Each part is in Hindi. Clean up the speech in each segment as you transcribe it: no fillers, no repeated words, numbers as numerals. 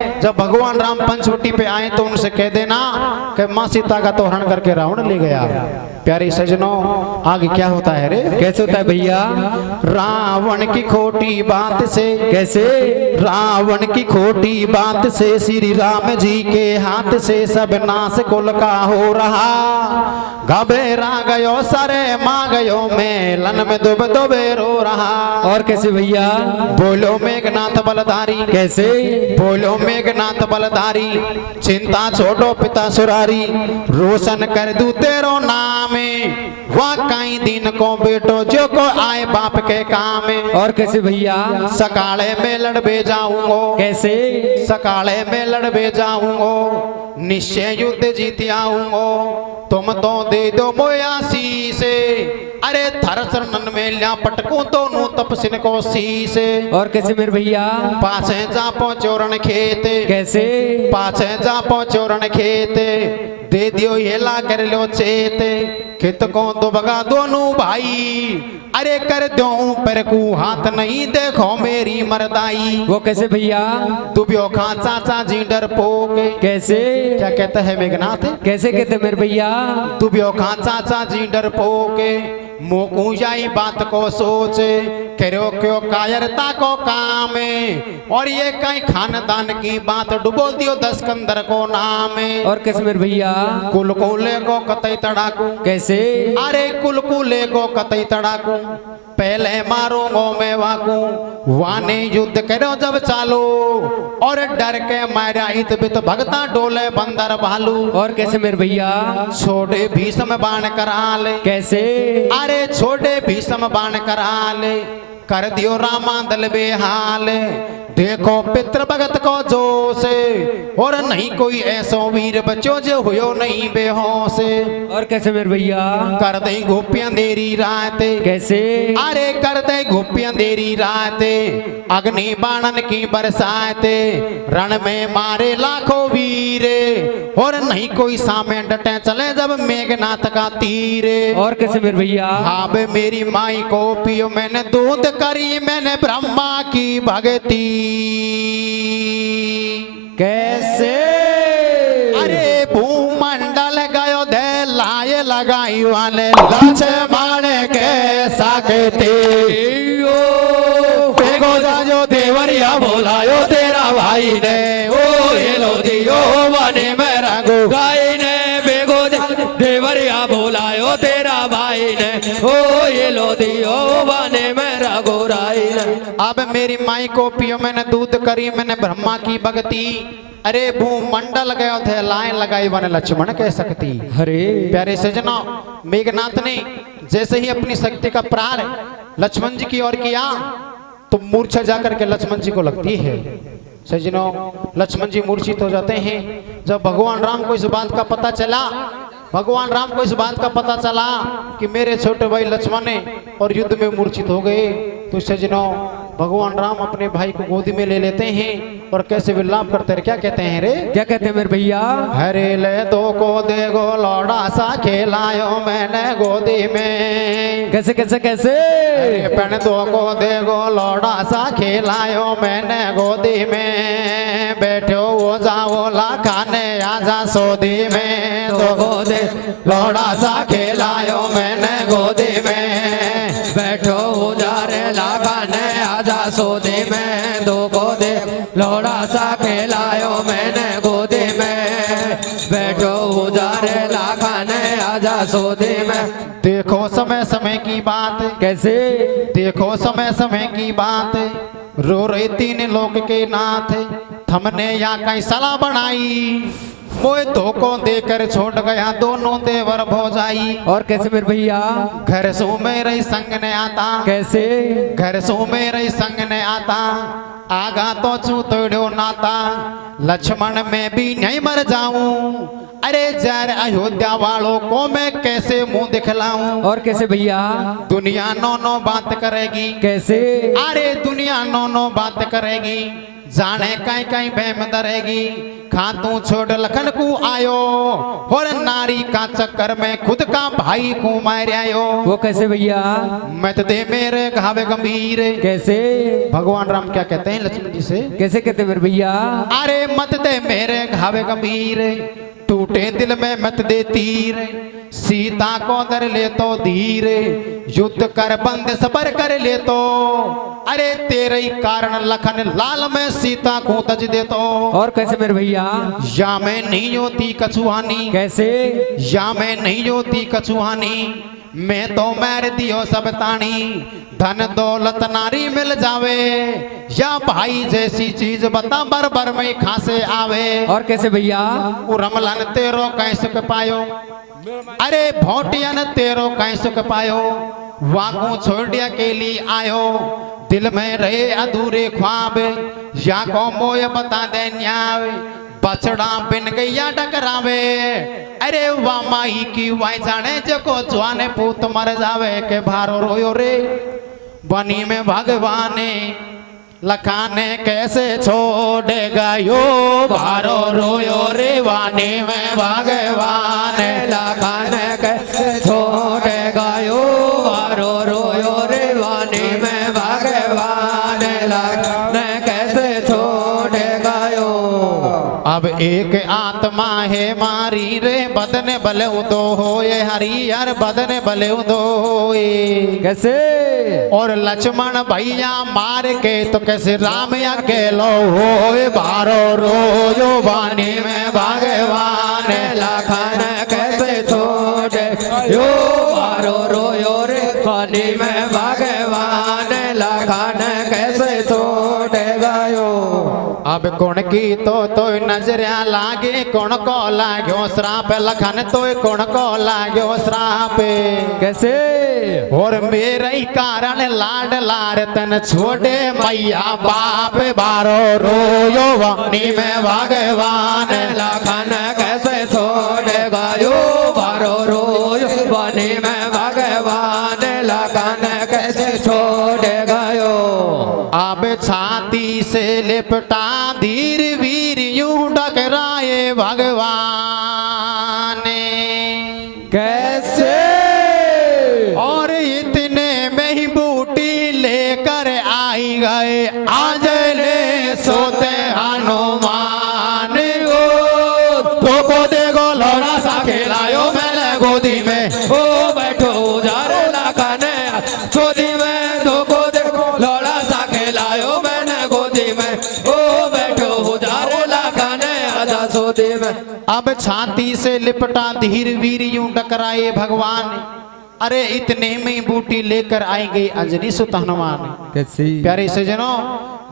जब भगवान राम पंचवटी पे आए तो उनसे कह देना कि माँ सीता का तो हरण करके रावण ले गया। प्यारे सजनों, आगे क्या होता है रे? कैसे होता है भैया? रावण की खोटी बात से, कैसे? रावण की खोटी बात से श्री राम जी के हाथ से सब नाश कुल का हो रहा। घबरा गयो सारे माँ गयो मेलन में दुब दुबे रो रहा। और कैसे भैया? बोलो मेघनाथ बलधारी, कैसे? बोलो मेघनाथ बलधारी, चिंता छोड़ो पिता सुरारी, रोशन कर दूं तेरो नाम, वाकई दिन को बेटो जो को आए बाप के काम। और कैसे भैया? सकाले में लड़बे जाऊंगो, कैसे? सकाले में लड़बे जाऊंगो, निश्चय युद्ध जीत आऊंगो, तुम तो दे दो मोयासी से, अरे थर शरणन में ल्या पटकू दोनों तपसिन को शीश। और कैसे मेरे भैया? पाछे जा पहुंचोरण खेत, कैसे? पाछे जा पहुंचोरण खेत, दे दियो हेला कर लो चेत, खेत को दुबगा दोनों भाई, अरे कर दो पर को हाथ नहीं देखो मेरी मरदाई। वो कैसे भैया? दुबियो खा चाचा जी डर पोक, कैसे? क्या कहता है मेघनाथ? कैसे कहते मेरे भैया? दुबियो खा चाचा जी डर पोक, मोकू जाई बात को सोच, करो क्यों कायरता को काम, और ये कहीं खानदान की बात डुबो दियो दस कंदर को नाम। और कैसे मेरे भैया? कुलकुले को कतई तड़ाकू, कैसे? अरे कुलकुले को कतई तड़ाकू, पहले मारूंगो मैं वाकू, वाने युद्ध करो जब चालू, और डर के मारा इत बित भगता डोले बंदर भालू। और कैसे मेरे भैया? छोटे भीषम बाण कराले, कैसे? अरे छोटे भीषम बाण कराले, कर दियो रामा दल बेहाल, देखो पितृ भगत को जोश, और नहीं कोई ऐसो वीर बच्चो जो हुयो नहीं बेहोश। और कैसे मेरे भैया? कर दे गोपियां देरी रात, कैसे? अरे कर दे गोपियां देरी रात, अग्नि बाणन की बरसात, रण में मारे लाखों वीर, और नहीं कोई सामने डटे चले जब मेघनाथ का तीर। और कैसे मेरे भैया? अब मेरी माई को पियो मैंने दूध करी मैंने ब्रह्मा की भक्ति। कैसे? अरे भूमंडल गयो दे लाए लगाई वाले लक्ष्मण के सकते, बेगो जाजो देवरिया बोलायो तेरा भाई ने, ओ ये लो दियो बने मेरा गो गाई ने, बेगो देवरिया बोलायो तेरा भाई ने, ओ ये लो दियो बने मेरा गोराई ने। अब मेरी माई को पियो मैंने दूध करी मैंने ब्रह्मा की भक्ति, अरे भूमंडल गयो थे लाइन लगाई बने लक्ष्मण कह सकती। अरे प्यारे सजना, मेघनाथ ने जैसे ही अपनी शक्ति का प्रार लक्ष्मण जी की ओर किया तो मूर्छा जाकर के लक्ष्मण जी को लगती है। सजनों, लक्ष्मण जी मूर्छित हो जाते हैं। जब भगवान राम को इस बात का पता चला, भगवान राम को इस बात का पता चला कि मेरे छोटे भाई लक्ष्मण ने और युद्ध में मूर्छित हो गए, तो सजनों भगवान राम अपने भाई को गोदी में ले लेते हैं और कैसे विलाप करते हैं। क्या कहते हैं रे? क्या कहते हैं मेरे भैया? हरे ले दो को दे गो लौड़ा सा खेलायो मैंने गोदी में। कैसे कैसे कैसे? पेन दो को दे गो लौड़ा सा खेलायो मैंने गोदी में, बैठो वो जाओ ला खाने आजा सोदी में, दो को दे लौड़ा सा खेलायो मैंने गोदी में, बैठो वो जा रे ला खाने आजा सोदी में, दो को दे लौड़ा सा खेलायो मैंने गोदी में, बैठो वो जा रे ला खाने आजा सोदी में। देखो समय समय की बात, कैसे? देखो समय समय की बात, रो रहे तीन लोग के नाथ, थमने या कई सलाह बनाई, मोए धोखो देकर छोड़ गया दोनों देवर भौजाई। और कैसे मेरे भैया? घर सो मेरे संग ने आता, कैसे? घर सो मेरे संग ने आता, आगा तो चू तोड़ो नाता, लक्ष्मण में भी नहीं मर जाऊं, अरे जर अयोध्या वालों को मैं कैसे मुंह दिखलाऊं। और कैसे भैया? दुनिया नो नो बात करेगी, कैसे? अरे दुनिया नो नो बात करेगी, जाने कहीं कहीं बहम दरेगी, खातू छोड़ लखन को आयो और नारी का चक्कर में खुद का भाई को मार आयो। वो कैसे भैया? मत दे मेरे घावे गंभीर। कैसे? भगवान राम क्या कहते हैं लक्ष्मण जी से? कैसे कहते मेरे भैया? अरे मत दे मेरे घावे गंभीर, टूटे दिल में मत दे तीर, सीता को दर ले तो धीर, युद्ध कर बंद सबर कर ले तो, अरे तेरे ही कारण लखन लाल में सीता को तज दे तो। और कैसे मेरे भैया? या मैं नहीं होती कछुहानी। कैसे? या मैं नहीं होती कछुहानी, मैं तो मैर दियो सब तानी, धन दौलत नारी मिल जावे, या भाई जैसी चीज बता बर बर में खासे आवे। और कैसे भैया? रमलन तेरो कैसे के पायो, अरे भोटियन तेरो कैसे के पायो, वाकू छोड़िया के लिए आयो, दिल में रहे अधूरे ख्वाब, या को मोय बता दे न्याय, बछड़ा बिन गैया टकरावे, अरे वाह माही की वाई जाने जको जवाने पूत मर जावे के भारो रोयो रे, बनी में भगवान लखाने कैसे छोड़ेगा यो, भारो रोयो रे वानी में भगवान लखाने कैसे छोड़ेगा यो, भारो रोयो रे वानी में भगवान लखाने कैसे छोड़ेगा यो। अब एक आत्मा है मारी रे, बदन बले उदो हो ये हरी यार, बदन बले उदो कैसे? और लक्ष्मण भैया मार के तो कैसे राम अकेलो हो, बारो रोयो वानी में भगवान लखन कैसे छोड़े यो, बारो रोयो रे वानी में भगवान लखन कैसे छोड़ेगा यो। अब कौन की तो नजरिया लागे, कौन को लाग्यो श्राप, लखन तो कौन को लाग्यो श्राप। कैसे? और मेरे ही कारण लाड लार तन छोड़े मैया बाप, बारो रोयो वानी में भगवान लखन कैसे छोड़ेगा यो, बारो रोयो वानी में भगवान लखन कैसे छोड़ेगा यो। अब छाती से लिपटा धीर वीर यूं डगराए भगवान। कैसे? और इतने में ही बूटी लेकर आई गए आज ले सोते हनुमान गो, तो को देखो लौड़ा सा खेलायो मैंने गोदी में, ओ बैठो जारे लखन गोदी में, तो को देखो लौड़ा सा खिलायो मैंने गोदी में, ओ बैठो जारे लखन आजा सोदी में। अब छाती से लिपटा धीर वीर यूं टकराए भगवान, अरे इतने में बूटी लेकर आई गई अंजनी सुत हनुमान। कैसी? प्यारे सजनों,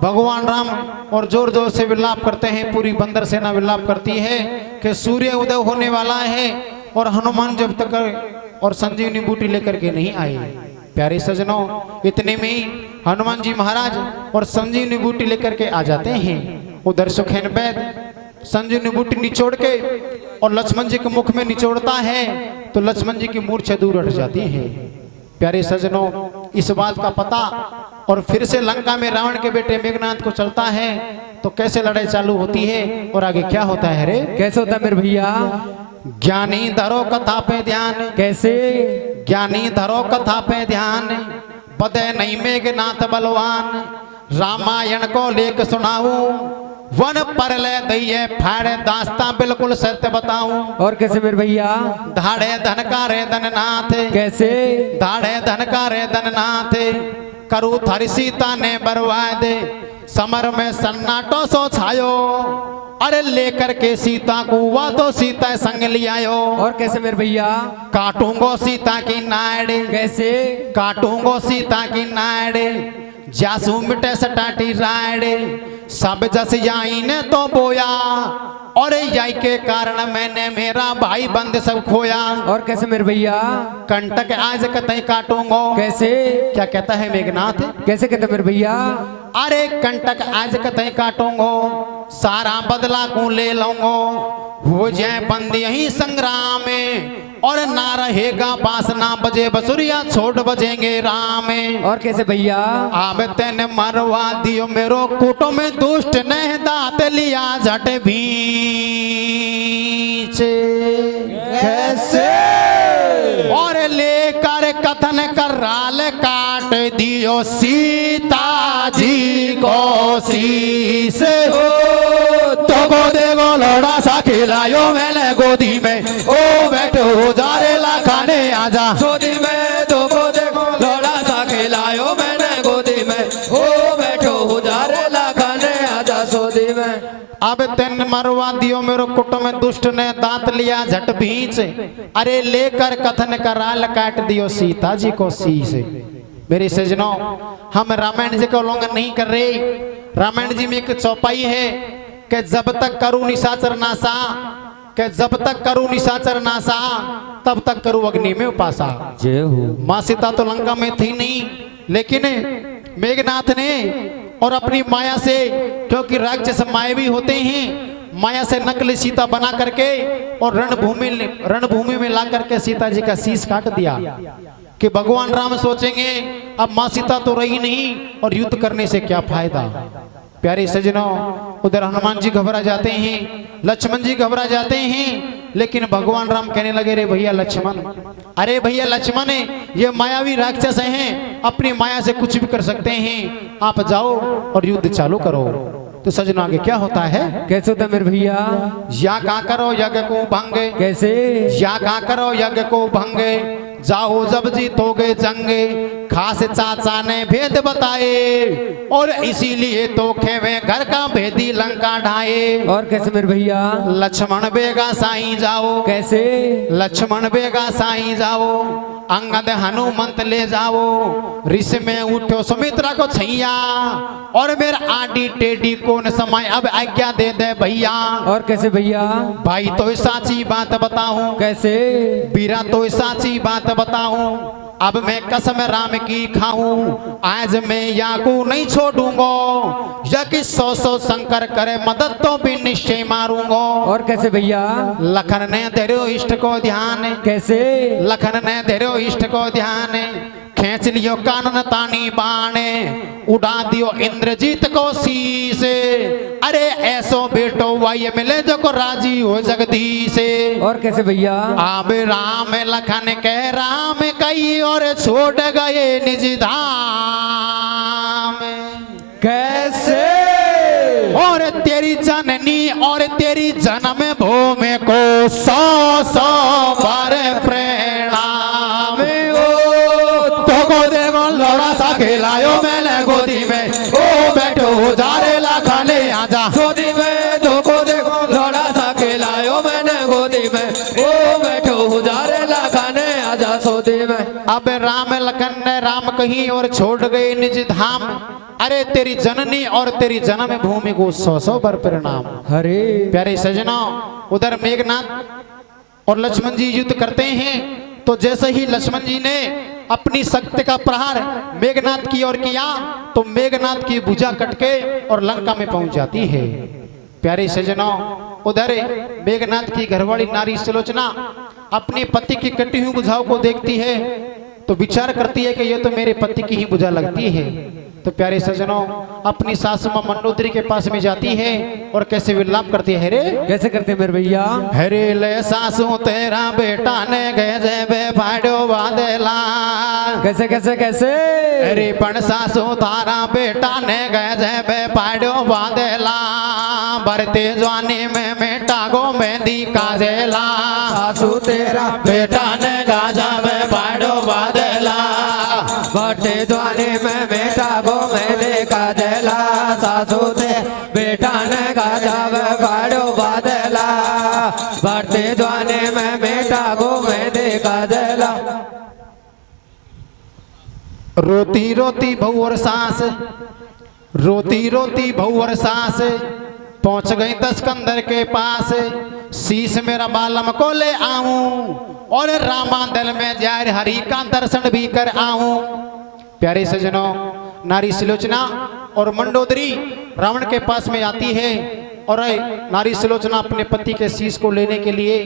भगवान राम और जोर जोर से विलाप करते हैं, पूरी बंदर सेना विलाप करती है कि सूर्य उदय होने वाला है और हनुमान जब तक और संजीवनी बूटी लेकर के नहीं आए। प्यारे सजनों, इतने में ही हनुमान जी महाराज और संजीवनी बूटी लेकर के आ जाते हैं। उधर सुखेन वैद्य संजीवनी बूटी निचोड़ के और लक्ष्मण जी के मुख में निचोड़ता है तो लक्ष्मण जी की मूर्छा दूर हट जाती है। प्यारे सजनों, इस बात का पता और फिर से लंका में रावण के बेटे मेघनाथ को चलता है तो कैसे लड़ाई चालू होती है और आगे क्या होता है रे? कैसे होता है मेरे भैया? ज्ञानी धरो कथा पे ध्यान, कैसे? ज्ञानी धरो कथा पे ध्यान, बदे नहीं मेघनाथ बलवान, रामायण को लेकर सुनाऊं, वन पर ले दइए फाड़े दास्ता बिल्कुल सत्य बताऊं। और कैसे मेरे भैया? धाड़े धनकारे धननाथ, कैसे? धाड़े धनकारे धननाथ, करू थारी सीता ने बर्बाद, समर में सन्नाटो सो छायो, अरे लेकर के सीता को हुआ तो सीता संग लियायो। और कैसे मेरे भैया? काटूंगो सीता की नाड़, कैसे? काटूंगो सीता की नाड़, जासू मिटे सटाटी राड़, सब जस याई ने तो बोया, और यही के कारण मैंने मेरा भाई बंद सब खोया। और कैसे मेरे भैया? कंटक आज कतई काटूंगो। कैसे? क्या कहता है मेघनाथ? कैसे कहते मेरे भैया? अरे कंटक आज कतई काटूंगो, सारा बदला को ले लूंगो, हो जाए बंद यही संग्राम में, और ना रहेगा बांस ना बजे बसुरिया छोड़ बजेंगे राम। और कैसे भैया? अब तेने मरवा दियो मेरो कूटो में दुष्ट ने दांत लिया झट बीच। कैसे? और लेकर कथन कर राल काट दियो सीता जी को शीश। तो को देखो लोड़ा सा खिलायो मैंने गोदी में, ओ बैठो जारेला खाने आजा गोदी में। तो को देखो लोड़ा सा खिलायो मैंने गोदी में, ओ बैठो जारेला खाने आजा सोदी में। अब तेन मरवा दियो मेरो कुटुंब में दुष्ट ने दांत लिया झट भींच। अरे लेकर कथन कराल काट दियो सीता जी को शीश। मेरी सजनों, हम रामायण जी का उल्लंघन नहीं कर रहे। रामायण जी में एक चौपाई है कि जब तक करूं निशाचर नासा, कि जब तक करूं निशाचर नासा तब तक करूं अग्नि में उपासा। जय हो। मां सीता तो लंका में थी नहीं, लेकिन मेघनाथ ने और अपनी माया से, क्योंकि राक्षस मायावी होते हैं, माया से नकली सीता बना करके और रणभूमि में ला करके सीता जी का शीश काट दिया कि भगवान राम सोचेंगे अब मां सीता तो रही नहीं और युद्ध करने से क्या फायदा। प्यारे सजनों, उधर हनुमान जी घबरा जाते हैं, लक्ष्मण जी घबरा जाते हैं, लेकिन भगवान राम कहने लगे रे भैया लक्ष्मण, अरे भैया लक्ष्मण, ये मायावी राक्षस हैं, अपनी माया से कुछ भी कर सकते हैं, आप जाओ और युद्ध चालू करो। तो सजनों आगे क्या होता है? कैसे होता मेरे भैया? या का करो यज्ञ को भंग। कैसे? या का करो यज्ञ को भंग, जाओ जब जीतोगे जंग, खास चाचा ने भेद बताए और इसीलिए तो खेवे घर का भेदी लंका ढाए। और कैसे मेरे भैया? लक्ष्मण बेगा साईं जाओ। कैसे? लक्ष्मण बेगा साईं जाओ, अंगद हनुमंत ले जाओ, ऋष में उठो सुमित्रा को छैया, और मेरा आडी टेडी कौन समय अब आज्ञा दे दे भैया। और कैसे भैया? भाई तो साची बात बताऊं, कैसे? बीरा तो साची बात बताऊं, अब मैं कसम राम की खाऊं, आज मैं या को नहीं छोड़ूंगा, या कि 100 शंकर करे मदद तो भी निश्चय मारूंगा। और कैसे भैया? लखन ने धरो इष्ट को ध्यान। कैसे? लखन ने धरो इष्ट को ध्यान, खींच लियो कानन तानी बाणे, उड़ा दियो इंद्रजीत को शीश। अरे ऐसो बेटो वाई मिले जो को राजी हो जगदीश। और कैसे भैया? अब राम लखन कह राम कही और छोड़ गए निज धाम। कैसे? और तेरी जननी और तेरी जन्म भूमि को 100 बार प्रणाम। तो को देखो लोड़ा सा खिलायो मैंने गोदी में, ओ बैठो जारेला खाने आजा गोदी में। तो को देखो लोड़ा सा खिलायो मैंने गोदी में, ओ बैठो जारेला खाने आजा सोदी में। अब राम लखन ने राम कही और छोड़ गए निज धाम। अरे तेरी जननी और तेरी जन्म भूमि को 100 बार प्रणाम। हरे प्यारे सजनों, उधर मेघनाथ और लक्ष्मण जी युद्ध करते हैं, तो जैसे ही लक्ष्मण जी ने अपनी शक्ति का प्रहार मेघनाथ की ओर किया, तो मेघनाथ की भुजा कटके और लंका में पहुंच जाती है। प्यारे सजनों, उधर मेघनाथ की घरवाली नारी सुलोचना अपने पति की कटी हुई भुजाओं को देखती है, तो विचार करती है कि ये तो मेरे पति की ही भुजा लगती है। तो प्यारे सजनों, अपनी सासू मां मंडोदरी के पास में जाती है और कैसे विलाप करती है। रे कैसे करते मेरे भैया? हरे ले सासू तेरा बेटा ने गए बे फाड़ो बादला। कैसे कैसे कैसे? अरे पण सासू तारा बेटा ने गए बे फाड़ो बादला, भरते जवानी में मेटा गो मेहंदी काजेला। सासू तेरा बेटा ने गाजा बे फाड़ो बादला, भरते जवानी में मेटा गो मेहंदी काजेला। सासू ते बेटा ने गाजा में फाड़ो बादला, भरते जवानी में मेटा गो मेहंदी काजेला। रोती रोती बहू और सास, रोती रोती बहू और सास पहुंच गई दस्कंदर के पास। शीश मेरा बालम को ले आऊं और रामादल में जाए हरि का दर्शन भी कर आऊं। प्यारे सजनों, नारी सुलोचना और मंडोदरी रावण के पास में आती है, और नारी सुलोचना अपने पति के शीश को लेने के लिए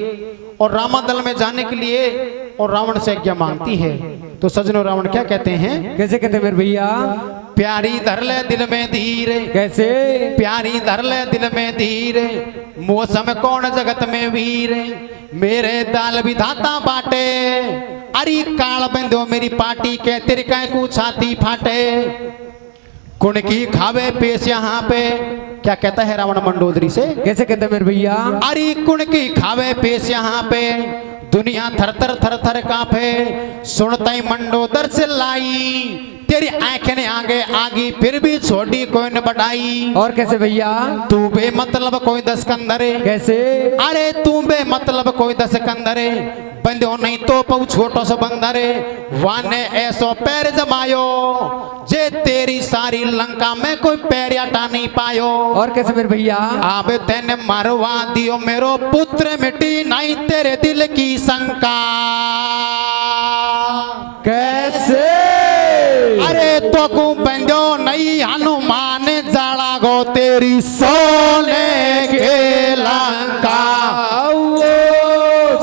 और रामादल में जाने के लिए और रावण से आज्ञा मांगती है। तो सजनों रावण क्या कहते हैं? कैसे कहते मेरे भैया? प्यारी धर ले दिल में धीरे, कैसे? प्यारी धर ले दिल में धीरे, मौसम कौन जगत में वीर, मेरे दाल विधाता बाटे, अरे काल बंदो मेरी पार्टी के तेरे को छाती फाटे, कुण की खावे पेश यहाँ पे। क्या कहता है रावण मंडोदरी से? कैसे कहते मेरे भैया? अरे कुण की खावे पेश यहाँ पे, दुनिया थर थर कांपे, सुनता ही मंडोदर से लाई, तेरी आंखें ने आगे आगी फिर भी छोड़ी कोई न बढ़ाई। और कैसे भैया? तू बे मतलब कोई दस कंदरे, कैसे? अरे तू बे मतलब कोई दस कंदरे, बंदो नहीं तो पऊ छोटो सो बंदरे, वाने ऐसो पैर जमायो, जे तेरी सारी लंका में कोई पैर हटा नहीं पायो। और कैसे मेरे भैया? आबे तेने मरवा दियो मेरो पुत्र, मिटी नहीं तेरे दिल की शंका। कैसे? अरे तो को बंदो नहीं हनुमान जाला गो तेरी सोने के लंका,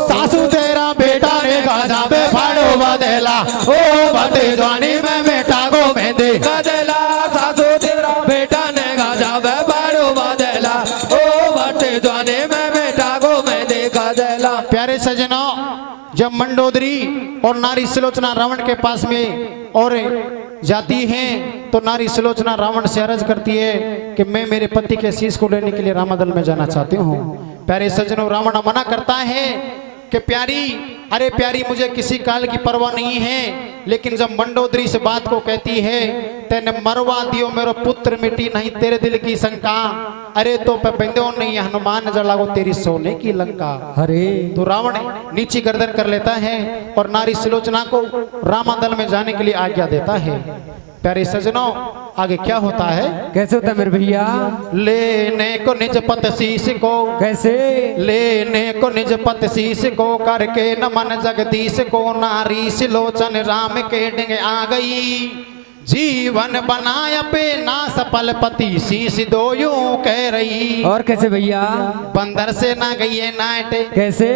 सासू तेरा बेटा ने गाजा पे फाड़ो बदला, ओ बदे जवानी में बेटा को मेहंदी गदला, सासू तेरा बेटा ने गाजा पे फाड़ो बदला, ओ बटे जवानी में बेटा को मैं देखा दला। प्यारे सजनों, जब मंडोदरी और नारी सुलोचना रावण के पास में और जाती हैं तो नारी सुलोचना रावण से अर्ज करती है कि मैं मेरे पति के शीश को लेने के लिए रामादल में जाना चाहती हूँ। प्यारे सजनों, रावण मना करता है कि प्यारी, अरे प्यारी मुझे किसी काल की परवाह नहीं है, लेकिन जब मंडोदरी से बात को कहती है तेने मरवा दियो मेरो पुत्र, मिटी नहीं तेरे दिल की शंका, अरे तो बंदो नहीं हनुमान जलागो तेरी सोने की लंका। अरे तो रावण नीची गर्दन कर लेता है और नारी सुलोचना को रामादल में जाने के लिए आज्ञा देता है। प्यारे सजनों, आगे क्या होता है? कैसे होता है मेरे भैया? लेने को निज पत शीश को, कैसे? लेने को निज पत शीश को, करके नमन जगदीश को, नारी सुलोचन राम के डिंग आ गई, जीवन बनाया पे ना सफल पति शीश दो यूं कह रही। और कैसे भैया? बंदर से ना गई है नाट, कैसे?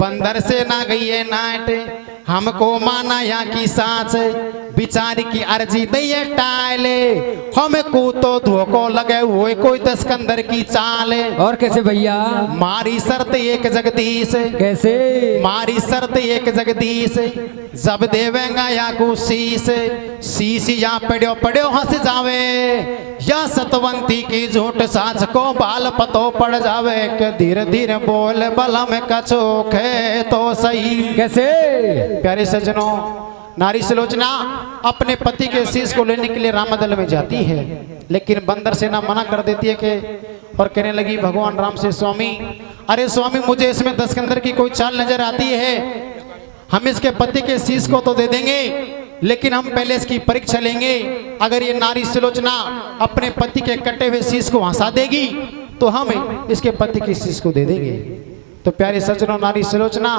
बंदर से ना गई है नाट, हमको माना यहाँ की सांस, बिचारी की अर्जी दैये टाले, हमको तो धोखो लगे हुए कोई दसकंदर की चाल। और कैसे भैया? मारी शर्त एक जगदीश, कैसे? मारी शर्त एक जगदीश, जब देवेंगा या को शीश, शीश या पड़ो पड़ो हंस जावे, या सतवंती की झूठ साच को बाल पतो पड़ जावे, के धीरे धीरे बोल बलम कचोख है तो सही। कैसे? प्यारे सज्जनों, नारी सुलोचना अपने पति के शीश को लेने के लिए रामादल में जाती है, लेकिन बंदर सेना मना कर देती है कि और कहने लगी भगवान राम से, स्वामी, अरे स्वामी मुझे इसमें दसकंदर की कोई चाल नजर आती है, हम इसके पति के शीश को तो दे देंगे, लेकिन हम पहले इसकी परीक्षा लेंगे, अगर ये नारी सुलोचना अपने पति के कटे हुए शीश को हंसा देगी तो हम इसके पति की शीश को दे देंगे। तो प्यारे सज्जनों, नारी सुलोचना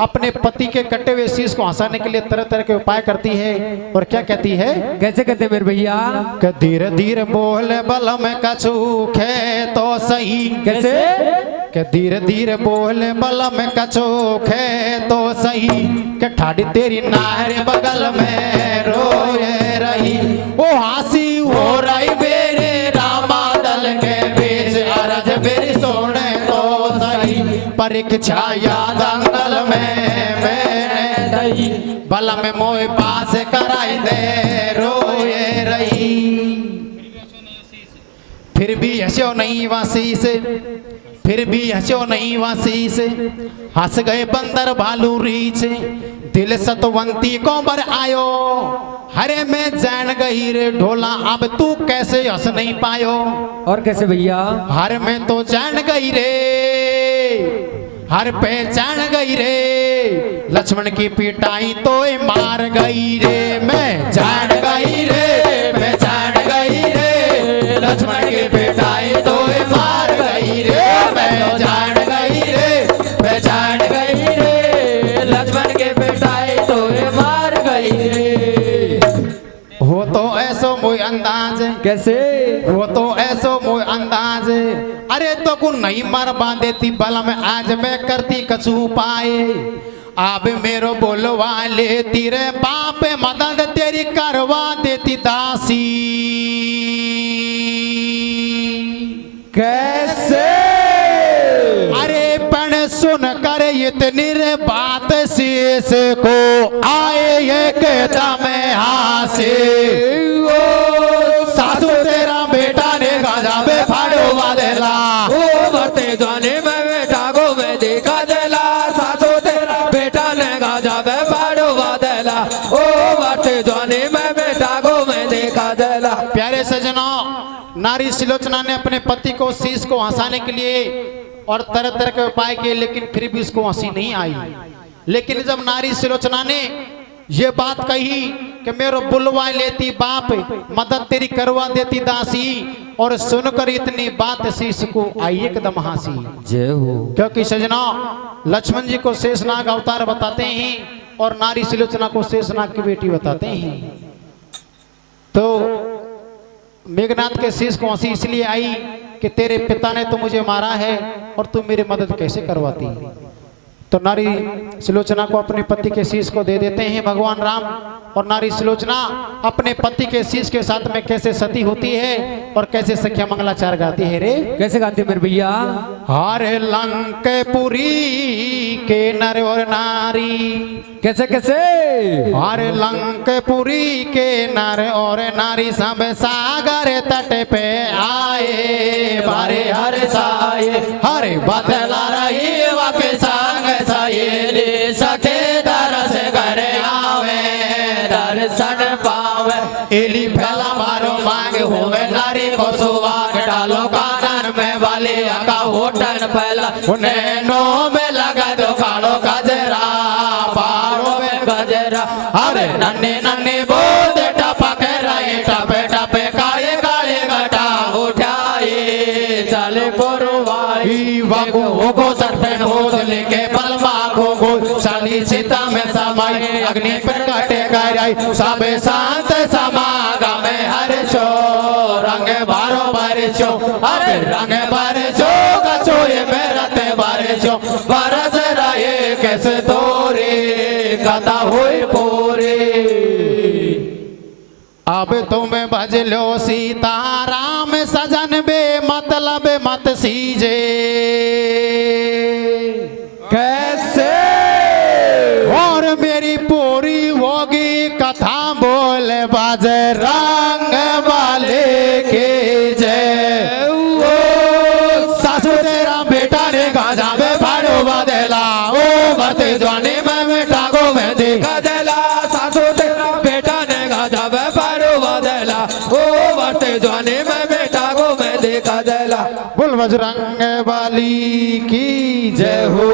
अपने पति के कटे हुए शीश को हंसाने के लिए तरह तरह के उपाय करती है और क्या कहती है? कैसे कहते मेरे भैया? कि धीरे धीरे बोल बलम कछूख है तो सही। कैसे? कि धीरे धीरे बोल बलम कछूख है तो सही, कि ठाड़ी तेरी नार बगल में रोए रही, ओ हंसी हो रही मेरे रामादल के बीच, अरज मेरी सोने तो सही, परीक्षा याद अंगल में मैंने दई, बलम मोए पास कराई दे रोए रही, फिर भी हंसो नहीं वासी से, फिर भी हंसो नहीं वासी से, हंस गए बंदर भालू रीछ, दिल सतवंती को बर आयो, हरे में जान गई रे ढोला, अब तू कैसे हंस नहीं पायो। और कैसे भैया? हर में तो जान गई रे, हर पहचान गई रे, लक्ष्मण की पिटाई तो मार गई रे, मैं जान गई रे, मैं जान गई रे, लक्ष्मण की पिटाई तो मार गई रे, मैं जान गई रे, मैं जान गई रे, लक्ष्मण के पिटाई तो मार गई रे। हो तो ऐसो मोय अंदाज, कैसे? वो तो ऐसो मोय अंदाज, अरे तो को नहीं मर बांधेती बल में आज मैं करती कछु पाए अब मेरो बोलवा लेती रे बाप मदद तेरी करवा देती दासी कैसे अरे पण सुन कर इतनी रे बात शीश को आए ये कहता मैं हासे सासू तेरा बेटा ने गाजा में फाड़ो वादेला ओ भरते जाने में बेटा को मैं देखा देला सासू तेरा बेटा ने गाजा में फाड़ो वादेला ओ भरते जाने में बेटा को मैं देखा देला। प्यारे सजनों, नारी सुलोचना ने अपने पति को शीश को हंसाने के लिए और तरह तरह के उपाय किए लेकिन फिर भी उसको हंसी नहीं आई। लेकिन जब नारी सुलोचना ने ये बात कही कि मेरो बुलवा लेती बाप मदद तेरी करवा देती दासी और सुनकर इतनी बात शीश को आई एकदम हंसी। जय हो। क्योंकि सजनों, लक्ष्मण जी को शेषनाग अवतार बताते हैं और नारी सुलोचना को शेषनाग की बेटी बताते हैं। तो मेघनाथ के शीश को हंसी इसलिए आई कि तेरे पिता ने तो मुझे मारा है और तू मेरी मदद कैसे करवाती। तो नारी सुलोचना को अपने पति के शीश को दे देते हैं भगवान राम और नारी सुलोचना अपने पति के शीश के साथ में कैसे सती होती है और कैसे सख्या मंगलाचार गाती है रे। कैसे गाते मेरे भैया? हरे लंकेपुरी के नर और नारी कैसे कैसे? हरे लंकेपुरी के नर और नारी सब सागर तट पे आए बारे हर साए हरे बदला रही वाके संग साये सखे दरस करे आवे दर्शन पावे इली फैला मारो मांग होवे नारी को सुवाग डालो कानन में वाली का होटन फैला नैनो में लगा दो कालो गजरा पारो में गजरा अरे नन्हे नन्हे बोध टपके रहे टपे टपे काले काले घटा उठाए चले पुरवाई वागो को सर पे होज लेके बलवा को साली सीता में समाई अग्नि प्रकट कराई सबे शांत समागम हर्षो रंग बारो बारिशो अरे रंग बारिशो कछोए मेरते बारिशो बरस रहे कैसे तोरे कथा हुई पूरी अब तुम्हें भज लो सीता राम सजन बे मतलब मत सीजे कैसे? और मेरी पूरी होगी कथा बोल बाज रंग वाले के जय ओ सासू तेरा बेटा ने गाजा में फाड़ो बदला ओ बते जवानी में बेटा को मैं देखा गजला सासू तेरा बेटा ने गाजा में फाड़ो बदला ओ भरते जाने में बेटा को मैं देखा देला। बोल बजरंग वाली की जय हो।